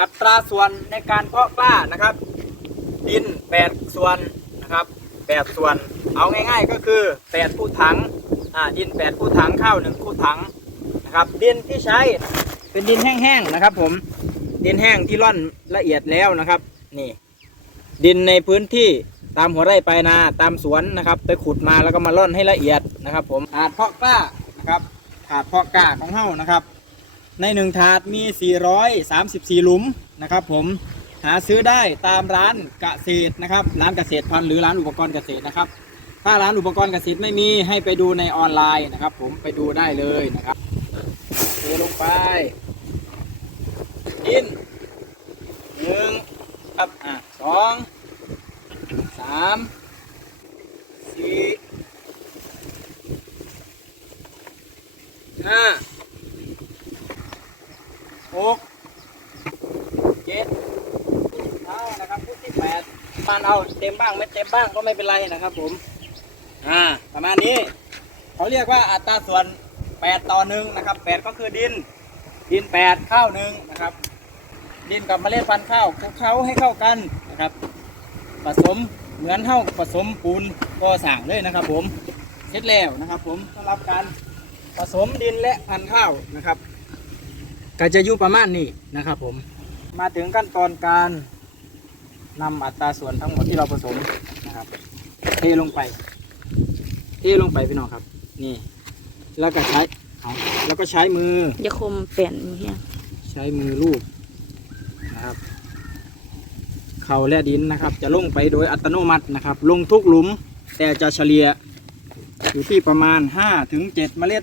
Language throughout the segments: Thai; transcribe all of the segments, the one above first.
อัตราส่วนในการเพาะกล้านะครับ ดิน 8 ส่วนนะครับ 8 ส่วน เอาง่ายๆก็คือ 8 คู่ถังอ่าดิน 8 คู่ถังข้าว 1 คู่ถังนะครับ ดินที่ใช้เป็นดินแห้งๆนะครับ ผม ดินแห้งที่ร่อนละเอียดแล้วนะครับ นี่ ดินในพื้นที่ตามหัวไร่ปลายนาตามสวนนะครับ ไปขุดมาแล้วก็มาร่อนให้ละเอียดนะครับ ผมถาดเพาะกล้านะครับถาดเพาะกล้าของเฮ้านะครับ ในหนึ่งถาดมี 434 หลุมนะครับผมหาซื้อได้ตามร้านเกษตรนะครับ ร้านเกษตรพันธุ์หรือร้านอุปกรณ์เกษตรนะครับ ถ้าร้านอุปกรณ์เกษตรไม่มีให้ไปดูในออนไลน์นะครับ ผมไปดูได้เลยนะครับเทลงไปดินหนึ่งครับอะสองสามสี่ห้า หกเจ็ดเอานะครับพุทที่แปดปานเอาเต็ม บ้างไม่เต็มบ้างก็ไม่เป็นไรนะครับผม อ่า ประมาณนี้ เขาเรียกว่าอัตราส่วน 8 ต่อหนึ่งนะครับ 8 ก็คือดิน ดิน 8 ข้าวหนึ่งนะครับ ดินกับเมล็ดพันธุ์ข้าวคลุกเคล้าให้เข้ากันนะครับ ผสมเหมือนเท่าผสมปูนก่อสร้างเลยนะครับผม เสร็จแล้วนะครับ ผมสำหรับการผสมดินและพันธุ์ข้าวนะครับ ก็จะอยู่ประมาณนี้นะครับ ผม มาถึงขั้นตอนการนำอัตราส่วนทั้งหมดที่เราผสม นะครับ เทลงไป เทลงไปพี่น้องครับ นี่ แล้วก็ใช้เอาแล้วก็ใช้มือ อย่าคมเปลี่ยนเฮียใช้มือลูบนะครับ เข่าและดินนะครับ จะลงไปโดยอัตโนมัตินะครับ ลงทุกหลุม แต่จะเฉลี่ยอยู่ที่ประมาณ5ถึง7เมล็ด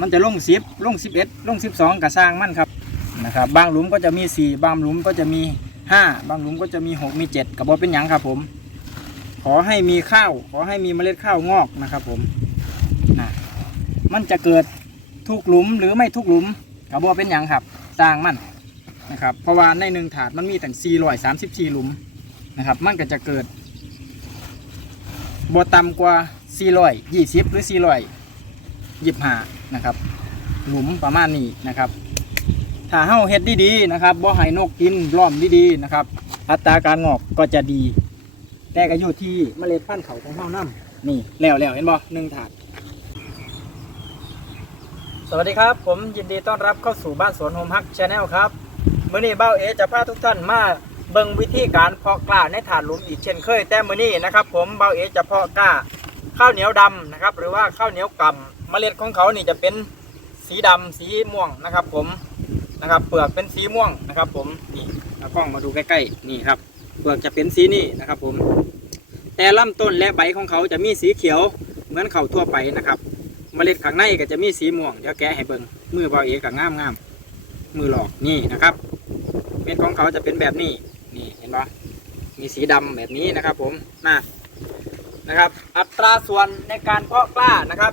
มันจะลง10ลง11ลง12กระสร้างมันครับนะครับ บางหลุมก็จะมี 4 บางหลุมก็จะมี 5 บางหลุมก็จะมี 6 มี 7กระบอกเป็นหยังครับผม ขอให้มีข้าว ขอให้มีเมล็ดข้าวงอกนะครับผมนะมันจะเกิดทุกหลุมหรือไม่ทุกหลุมกระบอกเป็นหยังครับสร้างมันนะครับเพราะว่าในหนึ่งถาดมันมีแต่434 หลุมนะครับ มันก็จะเกิดบ่ต่ำกว่า 420 หรือ400ยิบหานะครับ หลุมประมาณนี้นะครับ ถ้าเฮาเฮ็ดดีๆนะครับบ่ให้นกกินล้อมดีๆนะครับ อัตราการงอกก็จะดี แต่ก็อยู่ที่เมล็ดพันธุ์เขาของเฮานํนี่แล้วแล้วเห็นบ่หนึ่งถาด สวัสดีครับ ผมยินดีต้อนรับเข้าสู่บ้านสวนโฮมฮักชาแนลครับมื้อนี้เบ้าเอจะพาทุกท่านมาเบิ่งวิธีการเพาะกล้าในถาดหลุมอีกเช่นเคย แต่มื้อนี้นะครับผมเบ้าเอจะเพาะกล้าข้าวเหนียวดำนะครับ หรือว่าข้าวเหนียวกำเมล็ดของเขานี่จะเป็นสีดำสีม่วงนะครับ ผมนะครับ เปลือกเป็นสีม่วงนะครับ ผมนี่เอากล้องมาดูใกล้ๆนี่ครับ เปลือกจะเป็นสีนี่นะครับผม แต่ลำต้นและใบของเขาจะมีสีเขียวเหมือนเขาทั่วไปนะครับ เมล็ดข้างในก็จะมีสีม่วงเดี๋ยวแกะให้เบิ่งมือเบาเอกกับง่ามงามมือหลอกนี่นะครับ เม็ดของเขาจะเป็นแบบนี้นี่เห็นปะมีสีดำแบบนี้นะครับผมน่ะนะครับ อัตราส่วนในการเพาะกล้านะครับ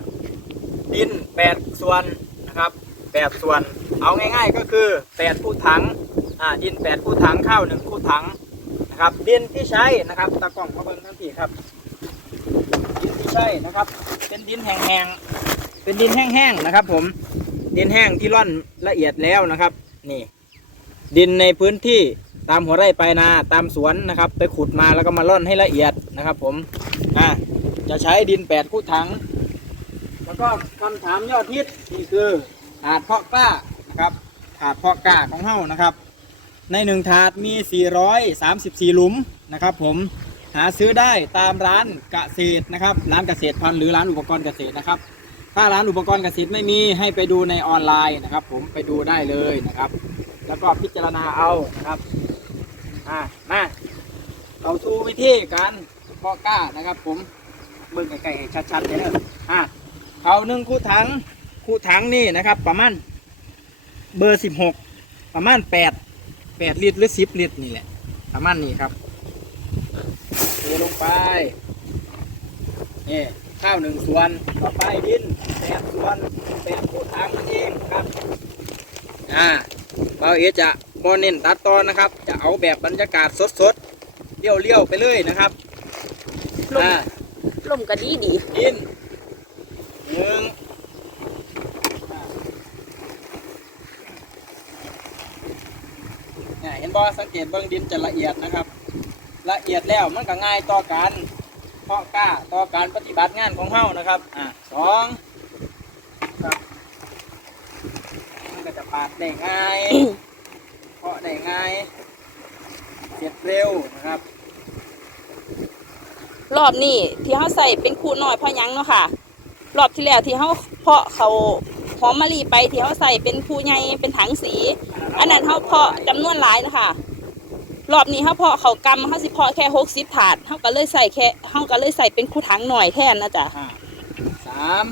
ดิน 8 ส่วนนะครับ8ส่วน เอาง่ายๆก็คือ 8 คู่ถังอ่าดิน 8 คู่ถังข้าว 1 คู่ถัง นะครับดินที่ใช้นะครับตากล้องมาเบิ่งทันทีครับดินที่ใช้นะครับ เป็นดินแห้งๆเป็นดินแห้งๆนะครับ ผมดินแห้งที่ร่อนละเอียดแล้วนะครับ นี่ ดินในพื้นที่ตามหัวไร่ปลายนาตามสวนนะครับ ไปขุดมาแล้วก็มาร่อนให้ละเอียดนะครับ ผมอ่าจะใช้ดินแปดคู่ถัง แล้วก็คำถามยอดฮิตนี่คือถาดเพาะกล้านะครับถาดเพาะกล้าของเฮานะครับ ในหนึ่งถาดมี 434 หลุมนะครับผมหาซื้อได้ตามร้านเกษตรนะครับร้านเกษตรพันธุ์หรือร้านอุปกรณ์เกษตรนะครับ ถ้าร้านอุปกรณ์เกษตรไม่มีให้ไปดูในออนไลน์นะครับ ผมไปดูได้เลยนะครับ แล้วก็พิจารณาเอานะครับอ่ามาเราทูวิธีการเพาะกล้านะครับ ผมเบิ่งไกลๆชัดๆเลยนอะอ่าเขาหนึ่งคู่ถังคู่ถังนี่นะครับ ประมาณเบอร์สิบหกประมาณแปด แปดลิตรหรือสิบลิตรนี่แหละประมาณนี้ครับเทลงไปนี่ข้าวหนึ่งส่วนต่อไปดินแปดส่วนแปดคู่ถังนั่นเองครับอ่าเบาเอจะบอเน้นตัดตอนนะครับ จะเอาแบบบรรยากาศสดๆเลี้ยวๆไปเลยนะครับลมอ่าลมก็ดีดีดินหนึ่ง เนี่ยเห็น บ่สังเกตเบื้องดินจะละเอียดนะครับ ละเอียดแล้วมันก็ง่ายต่อการเพาะกล้าต่อการปฏิบัติงานของเฮานะครับอะสองครับมันก็จะปาดได้ง่ายเพาะได้ง่ายเสร็จเร็วนะครับ รอบนี้ที่เขาใส่เป็นคูน้อยเพราะหยังเนาะค่ะ รอบที่แล้วที่เขาเพาะเขาหอมมะลิไปที่เขาใส่เป็นคูใหญ่เป็นถังสี อันนั้นเขาเพาะจำนวนหลายนะคะรอบนี้เขาเพาะเขากำเขาสิเพาะแค่หกสิบถาดเขาก็เลยใส่แค่เขาก็เลยใส่เป็นคูถังหน่อยแทนนะจ๊ะอ่าสาม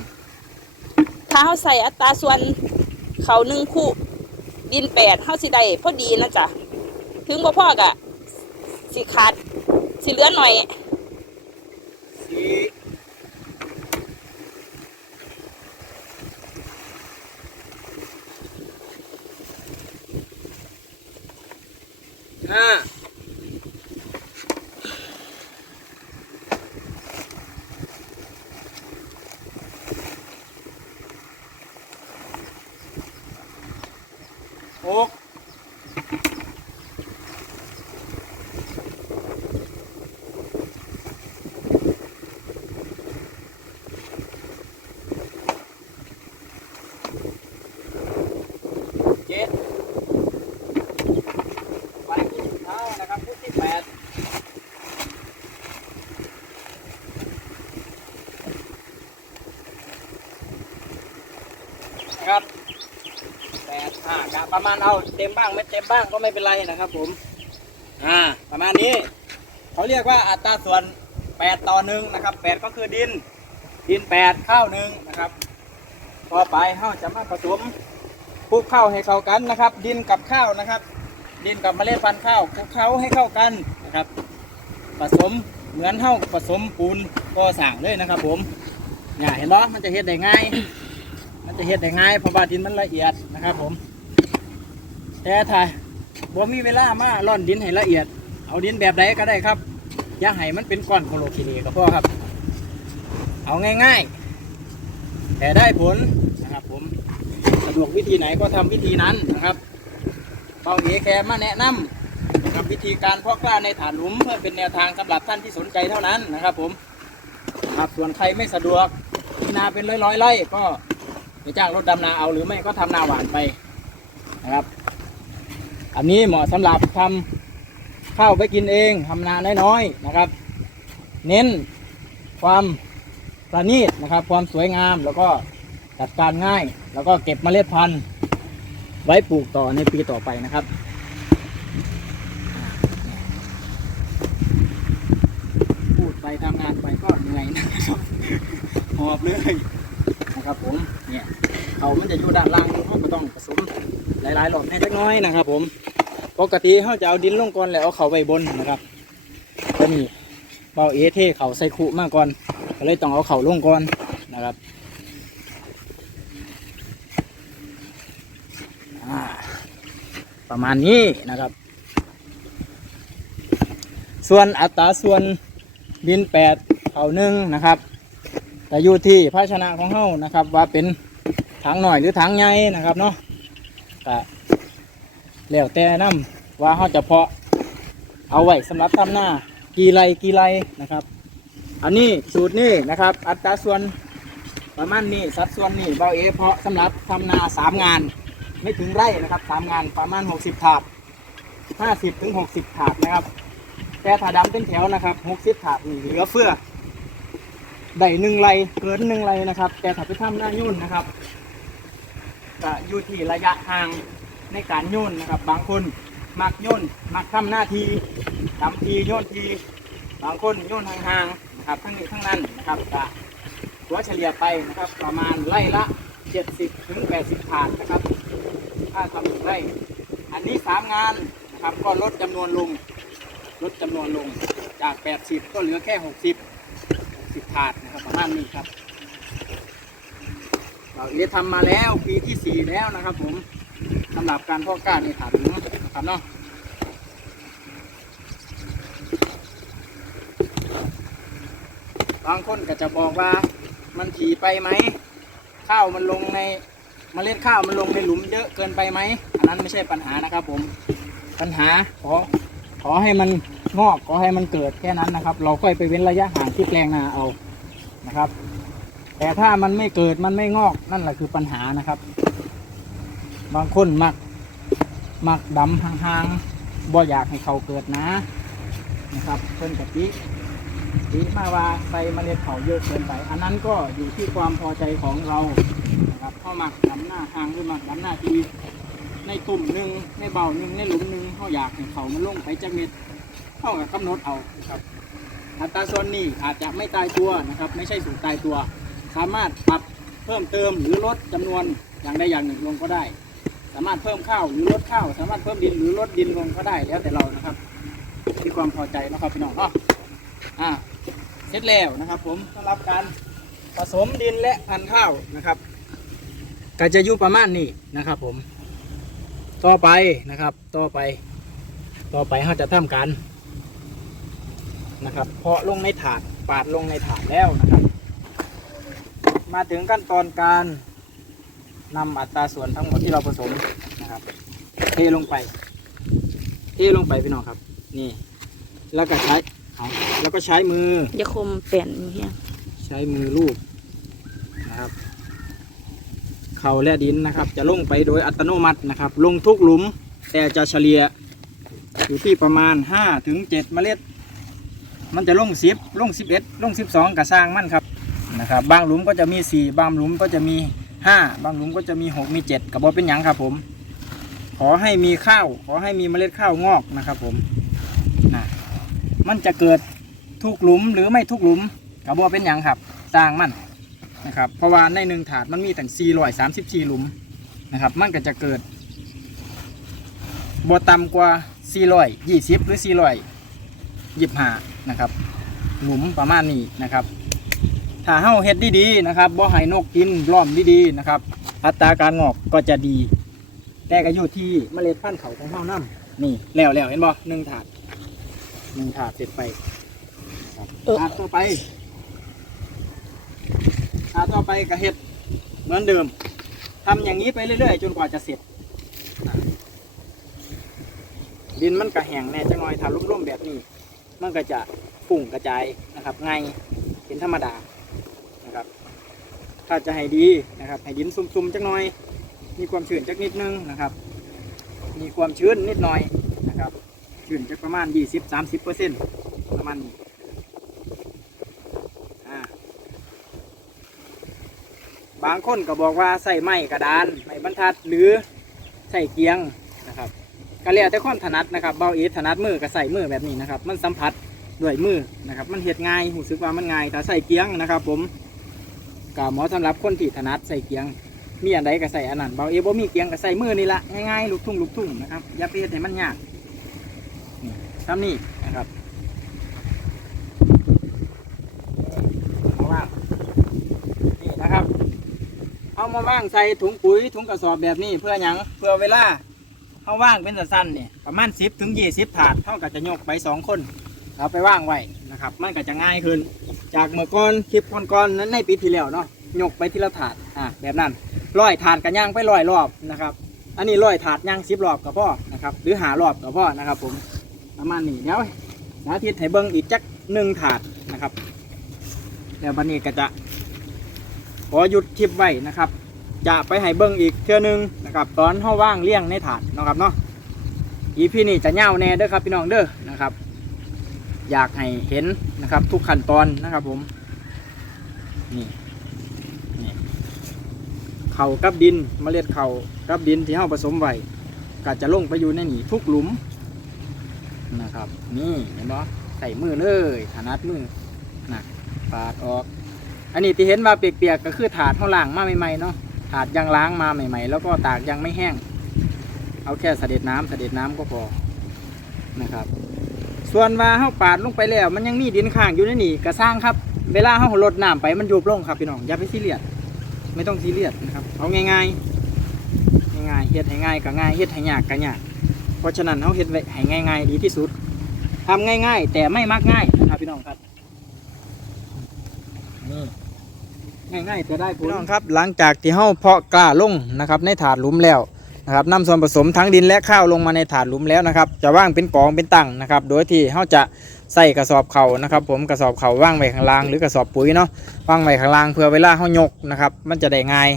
ถ้าเขาใส่อัตราส่วนเขาหนึ่งคู่ดินแปดเขาสิได้พอดีนะจ๊ะถึงบ่พอกะสิขาดสิเหลือหน่อย สี่ ห้าหกเจ็ดไปคู่สุดท้ายนะครับคู่ที่แปดนะครับแปดห้ากะประ มาณเอาเต็มบ้างไม่เต็มบ้างก็ไม่เป็นไรนะครับผมอ่าประมาณนี้เขาเรียกว่าอัตราส่วน 8 ต่อหนึ่งนะครับ 8 ก็คือดิน ดิน 8 ข้าวหนึ่งนะครับต่อไปเขาจะมาผสมคลุกข้าวให้เข้ากันนะครับ ดินกับข้าวนะครับ ดินกับเมล็ดพันธุ์ข้าวคลุกเคล้าให้เข้ากันนะครับ ผสมเหมือนเท่าผสมปูนก่อสร้างเลยนะครับ ผมเนี่ยเห็นไหมมันจะเฮ็ดได้ง่าย มันจะเฮ็ดได้ง่ายเพราะว่าดินมันละเอียดนะครับผม แต่ถ้าบ่มีเวลามาร่อนดินให้ละเอียด เอาดินแบบใดก็ได้ครับอย่าให้มันเป็นก้อนโคโลคิเลก็พอครับ เอาง่ายๆ แต่ได้ผลนะครับผมสะดวกวิธีไหนก็ทำวิธีนั้นนะครับเบาเอแค่มาแนะนำนะครับวิธีการเพาะกล้าในฐานหลุม เพื่อเป็นแนวทางสำหรับท่านที่สนใจเท่านั้นนะครับ ผมครับส่วนใครไม่สะดวกที่นาเป็นร้อยๆไร่ก็ไปจ้างรถดำนาเอาหรือไม่ก็ทำนาหวานไปนะครับ อันนี้เหมาะสำหรับทำข้าวไปกินเองทำนาน้อยๆนะครับ เน้นความประณีตนะครับ ความสวยงามแล้วก็จัดการง่าย แล้วก็เก็บเมล็ดพันธุ์ ไว้ปลูกต่อในปีต่อไปนะครับพูดไปทำงานไปก็เหนื่อยนะครับหอบเลยนะครับผมเนี่ยเขามันจะอยู่ด้านล่างเขาก็ต้องผสมหลายๆหลอดให้สักน้อยนะครับผม ปกติเขาจะเอาดินลงก่อนแล้วเอาเขาไว้บนนะครับก็นี่เบาเอเทเขาใส่คุมากก่อนก็เลยต้องเอาเขาลงก่อนนะครับประมาณนี้นะครับ ส่วนอัตราส่วนดินแปดเขาหนึ่งนะครับ แต่อยู่ที่ภาชนะของเขานะครับว่าเป็นถังหน่อยหรือถังใหญ่นะครับเนาะก็ แล้วแต่น้ำว่าเขาจะเพาะเอาไว้สำหรับทำหน้ากีไรกีไรนะครับ อันนี้สูตรนี้นะครับ อัตราส่วนประมาณนี้สัดส่วนนี้เบาเอเพาะสำหรับทำนาสามงาน ไม่ถึงไร่นะครับสามงานประมาณ 60ถาด50ถึง60ถาดนะครับ แต่ถ้าดำเป็นแถวนะครับ60ถาดเหลือเฟือได้หนึ่งไรเกินหนึ่งไรนะครับ แต่ถ้าไปทำหน้ายุ่นนะครับก็อยู่ที่ระยะห่าง ในการโยนนะครับ บางคนมักโยนมักทำหน้าทีทำทีโยนที บางคนโยนห่างๆนะครับทั้งนี้ทั้งนั้นนะครับก็ตัวเฉลี่ยไปนะครับ ประมาณไร่ละ 70ถึง80ถาดนะครับถ้าทำหนึ่งไร่ อันนี้สามงานนะครับก็ลดจำนวนลงลดจำนวนลงจาก 80 ก็เหลือแค่ 60สิบถาดนะครับประมาณนี้ครับเราเอทำมาแล้วปีที่สี่แล้วนะครับผม สำหรับการพาะกล้าในถาดหลุมนะครับเนาะบางคนก็จะบอกว่ามันถี่ไปไหม ข้าวมันลงในเมล็ดข้าวมันลงในหลุมเยอะเกินไปไหมอันนั้นไม่ใช่ปัญหานะครับผมปัญหาขอขอให้มันงอกขอให้มันเกิดแค่นั้นนะครับ เราค่อยไปเว้นระยะห่างที่แปลงนาเอานะครับ แต่ถ้ามันไม่เกิดมันไม่งอกนั่นแหละคือปัญหานะครับ บางคนมัก มักดำห่างๆบ่อยากให้เขาเกิดนะ นะครับเพิ่นกับปิปิมาว่าใส่เมล็ดเขาเยอะเกินไป อันนั้นก็อยู่ที่ความพอใจของเรานะครับเข้ามักดำหน้าห่างหรือมักดำหน้าทีในตุ่มหนึ่งในเบาหนึ่งในหลุมหนึ่งเขาอยากให้เขามันลงไปจากเม็ดเข้ากับกำหนดเอานะครับอัตราส่วนนี้อาจจะไม่ตายตัวนะครับ ไม่ใช่สูตรตายตัว สามารถปรับเพิ่มเติมหรือลดจำนวนอย่างใดอย่างหนึ่งลงก็ได้ามารถเพิ่มข้าวหรือลดข้าวสามารถเพิ่มดินหรือลดดินลงก็ได้แล้วแต่เรานะครับ ที่ความพอใจนะครับพี่น้องเนาะอ่าเสร็จแล้วนะครับ ผมสำหรับการผสมดินและพันข้าวนะครับก็จะอยู่ประมาณนี้นะครับ ผม ต่อไปนะครับ ต่อไป ต่อไปเราจะทำการนะครับ เพาะลงในถาดปาดลงในถาดแล้วนะครับ มาถึงขั้นตอนการ นำอัตราส่วนทั้งหมดที่เราผสมนะครับ เทลงไป เทลงไปพี่น้องครับ นี่ แล้วก็ใช้เอาแล้วก็ใช้มือ อย่าคมเปลี่ยนอย่างเงี้ยใช้มือลูบนะครับ เข่าและดินนะครับ จะลงไปโดยอัตโนมัตินะครับ ลงทุกหลุม แต่จะเฉลี่ยอยู่ที่ประมาณ5ถึง7เมล็ด มันจะลง10ลง11ลง12กระสร้างมันครับนะครับ บางหลุมก็จะมี 4 บางหลุมก็จะมี 5 บางหลุมก็จะมี 6 มี 7กระบอกเป็นหยังครับผม ขอให้มีข้าว ขอให้มีเมล็ดข้าวงอกนะครับผมนะมันจะเกิดทุกหลุมหรือไม่ทุกหลุมกระบอกเป็นหยังครับสร้างมันนะครับเพราะว่าในหนึ่งถาดมันมีตั้ง434 หลุมนะครับ มันก็จะเกิดบ่ต่ำกว่า 420 หรือ 425 นะครับ หลุมประมาณนี้นะครับ ถ้าเฮาเฮ็ดดีๆนะครับบ่ให้นกกินล้อมดีๆนะครับ อัตราการงอกก็จะดี แต่ก็อยู่ที่เมล็ดพันธุ์เขาของเฮานํนี่แล้วแล้วเห็นบ่หนึ่งถาดหนึ่งถาดเสร็จไปถาดต่อไปถาดต่อไปก็เห็ดเหมือนเดิมทำอย่างนี้ไปเรื่อยๆ จนกว่าจะเสร็จ ดินมันก็แห้งแน่จังหน่อยถ้าลุ่มๆแบบนี้ มันก็จะฝุ่งกระจายนะครับไงเป็นธรรมดา ถ้าจะให้ดีนะครับให้ดินซุ่มๆจังหน่อย มีความชื้นจักนิดนึงนะครับ มีความชื้นนิดหน่อยนะครับชื้นจักประมาณ 20-30%ประมาณนี้อ่าบางคนก็บอกว่าใส่ไม้กระดานไม้บรรทัดหรือใส่เกียงนะครับก็แล้วแต่ความถนัดนะครับเบาอีถนัดมือก็ใส่มือแบบนี้นะครับ มันสัมผัสด้วยมือนะครับ มันเห็ดง่ายรู้สึกว่ามันง่ายถ้าใส่เกียงนะครับ ผม ก็เหมาะสำหรับคนที่ถนัดใส่เกียง มีอันใดก็ใส่อันนั้นเบาเอบ่มีเกียงก็ใส่มือนี่ละง่ายๆลูกทุ่งลูกทุ่งนะครับอย่าไปเฮ็ดให้มันยากนี่ทำนี่นะครับเอาว่างนี่นะครับ เอามาว่างใส่ถุงปุ๋ยถุงกระสอบแบบนี้เพื่อหยังเพื่อเวลาเอาว่างเป็นสั้นๆเนี่ยประมาณสิบถึงยี่สิบถาดเท่ากับจะยกไปสองคน เอาไปว่างไว้นะครับ มันก็จะง่ายขึ้น จากเมื่อก่อนคลิปก่อนๆนั้นในปีที่แล้วเนาะยกไปที่ละถาดอะแบบนั้นร้อยถาดกันย่างไปร้อยรอบนะครับ อันนี้ร้อยถาดย่างสิบรอบกับพ่อนะครับ หรือหารอบกับพ่อนะครับ ผมประมาณนี้เดี๋ยวสาธิตให้เบิ้งอีกจักหนึ่งถาดนะครับแล้วบันนี้ก็จะขอหยุดคลิปไว้นะครับ จะไปให้เบิ้งอีกเทื่อนึงนะครับ ตอนห้าว่างเลี้ยงในถาดนะครับเนาะอีพี่นี้จะเน่าแน่เด้อครับพี่น้องเด้อนะครับ อยากให้เห็นนะครับ ทุกขั้นตอนนะครับผมนี่นี่เข่ากับดินเมล็ดเข่ากับดินที่เฮาผสมไว้ก็จะลงไปอยู่ในนี่ทุกหลุมนะครับ นี่เห็นไหมใส่มือเลยถนัดมือนะปาดออก อันนี้ที่เห็นว่าเปียกๆก็คือถาดเท่าล่างมาใหม่ๆเนาะถาดยังล้างมาใหม่ๆ แล้วก็ตากยังไม่แห้ง เอาแค่เสด็จน้ำเสด็จน้ำก็พอนะครับ ส่วนว่าเฮาปาดลงไปแล้ว มันยังมีดินข้างอยู่ในนี่ก็สร้างครับ เวลาเฮาลดน้ำไปมันยุบลงครับพี่น้องอย่าไปซีเรียสไม่ต้องซีเรียสนะครับเอาง่ายๆง่ายๆเฮ็ดให้ง่ายก็ง่ายเฮ็ดให้ยากก็ยากเพราะฉะนั้นเฮาเฮ็ดไว้ให้ง่ายๆดีที่สุดทำง่ายๆ แต่ไม่มักง่ายนะครับพี่น้องครับง่ายๆแต่ได้ผลพี่น้องครับ หลังจากที่เฮาเพาะกล้าลงนะครับ ในถาดหลุมแล้ว นะครับนำส่วนผสมทั้งดินและข้าวลงมาในถาดหลุมแล้วนะครับ จะว่างเป็นกองเป็นตั้งนะครับ โดยที่เขาจะใส่กระสอบเข่านะครับ ผมกระสอบเข่าว่างไว้ข้างล่างหรือกระสอบปุ๋ยเนาะว่างไว้ข้างล่างเพื่อเวลาเขายกนะครับ มันจะได้ง่าย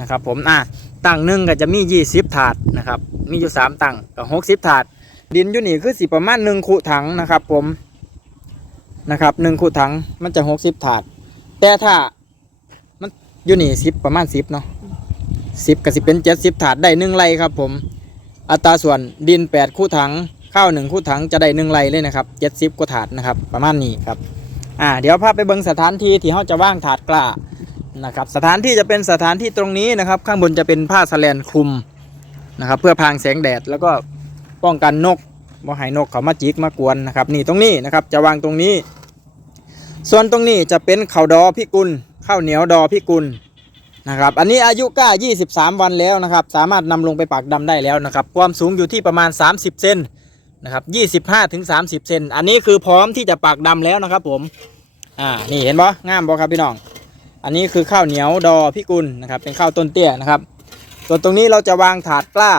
นะครับ ผมอะตั้งหนึ่งก็จะมี 20 ถาดนะครับ มีอยู่ 3 ตั้งกับ60 ถาด ดินอยู่นี่คือสิประมาณหนึ่งคูถังนะครับ ผมนะครับหนึ่งคูถังมันจะ 60 ถาด แต่ถ้ามันอยู่นี่สิประมาณ 10เนาะ 10ก็สิเป็น70ถาดได้หนึ่งไรครับผม อัตราส่วนดิน8คู่ถังข้าวหนึ่งคู่ถังจะได้หนึ่งไรเลยนะครับ70กว่าถาดนะครับประมาณนี้ครับอ่าเดี๋ยวพาไปเบิ่งสถานที่ที่เขาจะว่างถาดกล้านะครับสถานที่จะเป็นสถานที่ตรงนี้นะครับ ข้างบนจะเป็นผ้าสแลนคลุมนะครับ เพื่อพรางแสงแดดแล้วก็ป้องกันนกว่าให้นกเขามาจิกมากวนนะครับ นี่ตรงนี้นะครับจะวางตรงนี้ ส่วนตรงนี้จะเป็นข้าวดอพิกุลข้าวเหนียวดอพิกุล นะครับ อันนี้อายุก้า 23 วันแล้วนะครับ สามารถนำลงไปปักดำได้แล้วนะครับ ความสูงอยู่ที่ประมาณ 30 เซนนะครับ25ถึง30 เซน อันนี้คือพร้อมที่จะปักดำแล้วนะครับ ผม อ่า นี่เห็นบ่งามบ่ครับพี่น้อง อันนี้คือข้าวเหนียวดอพิกุลนะครับ เป็นข้าวต้นเตี้ยนะครับ ส่วนตรงนี้เราจะวางถาดกล้า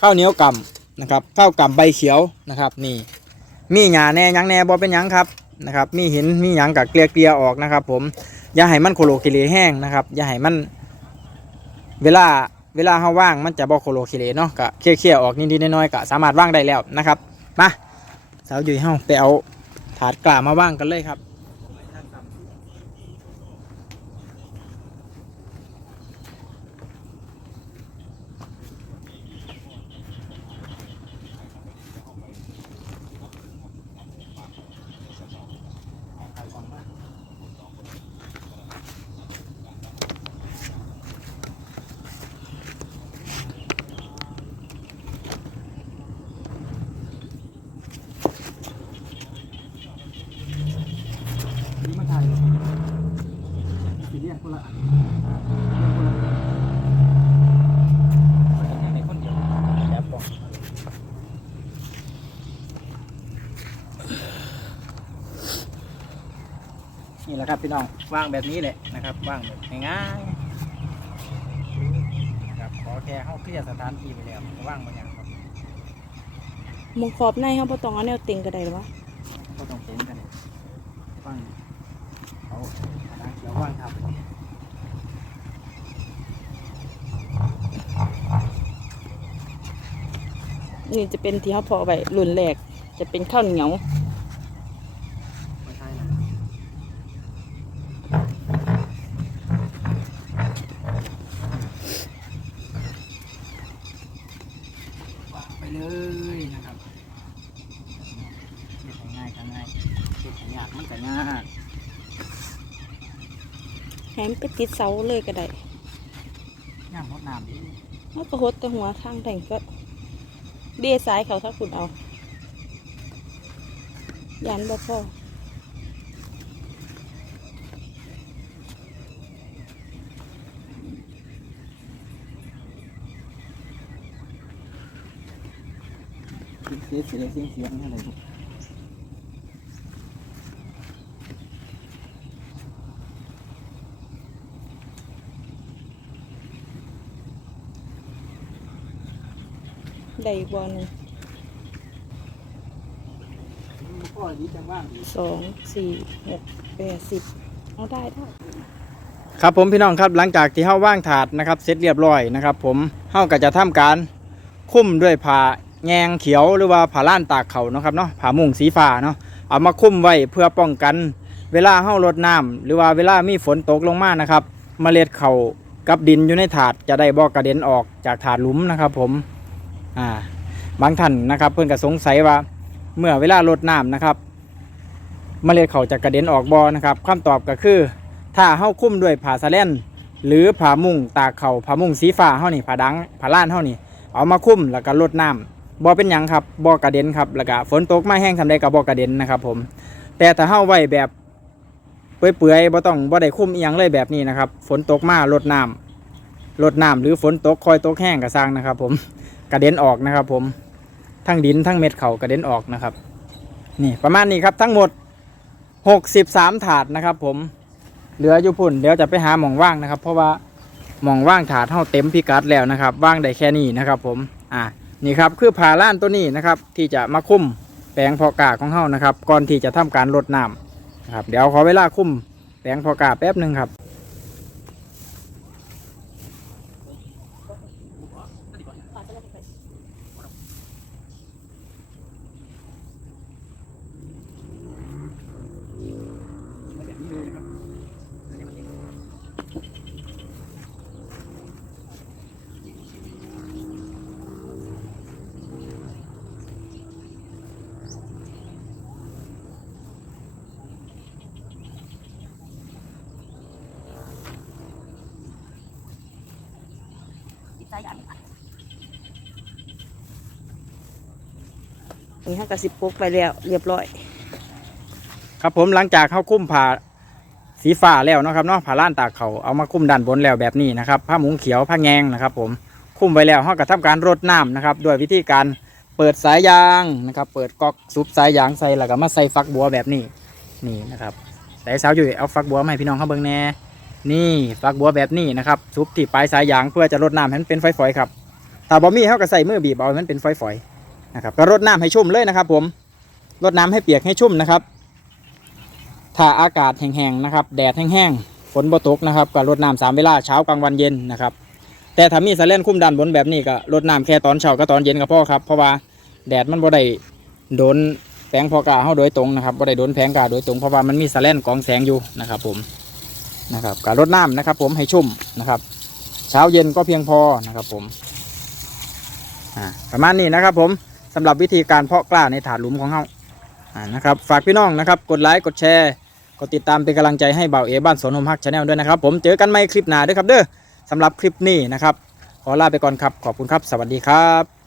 ข้าวเหนียวกำนะครับ ข้าวกำใบเขียวนะครับ นี่ มีหยาแน่ยังแน่บ่เป็นหยังครับนะครับ มีหิน มีหยังกับเกลียเกลียๆออกนะครับ ผม อย่าให้มันโคโลคิเลแห้งนะครับ อย่าให้มัน เวลาเวลาเฮาว่างมันจะบ่โคโลคิเลเนาะก็เคี่ยวๆออกนิดๆน้อยๆก็สามารถว่างได้แล้วนะครับ มาสาวยุ้ยเฮาไปเอาถาดกล่ามาว่างกันเลยครับ นี่มาถ่ายสีเรียกคนละอันเรียกคนละอันในคนเดียวแบบบอก นี่แหละครับพี่น้องว่างแบบนี้แหละนะครับว่างแบบง่ายๆนะครับขอแค่เข้าเคลียร์สถานที่ไปแล้วว่างบางอย่างครับหมองขอบในเขาบ่ต้องเอาแนวติงก็ได้หรอวะก็ต้องเป็นกันว่างเขาอันนั้นเดี๋ยวว่างครับนี่จะเป็นที่เขาเพาะไว้รุ่นแรกจะเป็นข้าวเหนียว ไม่ใช่นะไปเลยนะครับเฮ็ดให้ง่ายก็ง่ายเฮ็ดให้ยากมันก็ยาก แหมไปติดเสาเลยก็ได้ยากหดน้ำดิมันก็หดแต่หัวทางแต่งก็เดียซ้ายเขาถ้าคุณเอา ยันบ่พอเสียเสียเสียงเสียงอะไร ได้อีกบ่หนึงพ่อดีจังว่างดีสองสี่หกแปดสิบเอาได้ได้ ครับผมพี่น้องครับหลังจากที่เฮาว่างถาดนะครับเสร็จเรียบร้อยนะครับ ผมเฮาก็จะทำการคุ้มด้วยผ้าแงงเขียวหรือว่าผ้าล้านตากเขาเนาะครับเนาะผ้ามุ้งสีฟ้าเนาะเอามาคุ้มไว้เพื่อป้องกัน เวลาเฮารดน้ำหรือว่าเวลามีฝนตกลงมานะครับเมล็ดเขากับดินอยู่ในถาดจะได้บ่กระเด็นออกจากถาดหลุมนะครับผม อ่าบางท่านนะครับ เพื่อนก็สงสัยว่าเมื่อเวลารดน้ำนะครับเมล็ดเขาจะกระเด็นออกบ่นะครับคำตอบก็คือ ถ้าเฮาคุ้มด้วยผ้าสะแลนหรือผ้ามุ้งตาเขาผ้ามุ้งสีฟ้าเฮานี่ผ้าดังผ้าล้านเฮานี่เอามาคุ้มแล้วก็ลดน้ำบ่เป็นหยังครับบ่กระเด็นครับแล้วก็ฝนตกมาแห้งทำได้ก็บ่กระเด็นนะครับผมแต่ถ้าเฮาไว้แบบเปื่อยๆบ่ต้องบ่ได้คุ้มอีหยังเลยแบบนี้นะครับ ฝนตกมาลดน้ำลดน้ำหรือฝนตกคอยตกแห้งก็สร้างนะครับผม กระเด็นออกนะครับ ผมทั้งดินทั้งเม็ดเขากระเด็นออกนะครับ นี่ประมาณนี้ครับทั้งหมด 63 ถาดนะครับ ผมเหลืออยู่พุ่นเดี๋ยวจะไปหาหม่องว่างนะครับ เพราะว่าหม่องว่างถาดเท่าเต็มพิกัดแล้วนะครับ ว่างได้แค่นี้นะครับ ผมอ่านี่ครับคือผ่าล้านตัวนี้นะครับ ที่จะมาคุ้มแปลงพอกาของเฮานะครับ ก่อนที่จะทำการรดน้ำนะครับ เดี๋ยวขอเวลาคุ้มแปลงพอกาแป๊บหนึ่งครับ นี่ฮะกระสิบปกไปแล้ว เรียบร้อย ครับผมหลังจากเข้าคุ้มผ่าสีฟ้าแล้วนะครับเนาะผ่าล้านตากเขาเอามาคุ้มด้านบนแล้วแบบนี้นะครับผ้าหมุงเขียวผ้าแงงนะครับ ผมคุ้มไว้แล้วเขาก็ทำการรดน้ำนะครับด้วยวิธีการเปิดสายยางนะครับ เปิดก๊อกซุปสายยางใส่แล้วก็มาใส่ฟักบัวแบบนี้นี่นะครับแต่สาวอยู่เอาฟักบัวมาให้พี่น้องเขาเบิ่งแหน่ นี่ฟักบัวแบบนี้นะครับซุปที่ปลายสายยางเพื่อจะรดน้ำให้มันเป็นฝอยๆครับถ้าบ่มีเขาก็ใส่มือบีบเอาให้มันเป็นฝอยๆนะครับก็รดน้ำให้ชุ่มเลยนะครับ ผมรดน้ำให้เปียกให้ชุ่มนะครับ ถ้าอากาศแห้งๆนะครับ แดดแห้งๆฝนบ่ตกนะครับก็รดน้ำสามเวลาเช้ากลางวันเย็นนะครับ แต่ถ้ามีสแลนคุ้มด้านบนแบบนี้ก็รดน้ำแค่ตอนเช้ากับตอนเย็นก็พอครับเพราะว่าแดดมันบ่ได้โดนแผงพอกาเฮาโดยตรงนะครับบ่ได้โดนแผงกาโดยตรงเพราะว่ามันมีสแลนกองแสงอยู่นะครับ ผม นะครับการรดน้ำนะครับ ผมให้ชุ่มนะครับ เช้าเย็นก็เพียงพอนะครับ ผมประมาณนี้นะครับ ผมสำหรับวิธีการเพาะกล้าในถาดหลุมของเฮาอ่านะครับ ฝากพี่น้องนะครับ กดไลค์กดแชร์กดติดตามเป็นกำลังใจให้เบาเอบ้านสวนโฮมฮักชาแนลด้วยนะครับ ผมเจอกันใหม่คลิปหน้าด้วยครับเด้อสำหรับคลิปนี้นะครับ ขอลาไปก่อนครับ ขอบคุณครับ สวัสดีครับ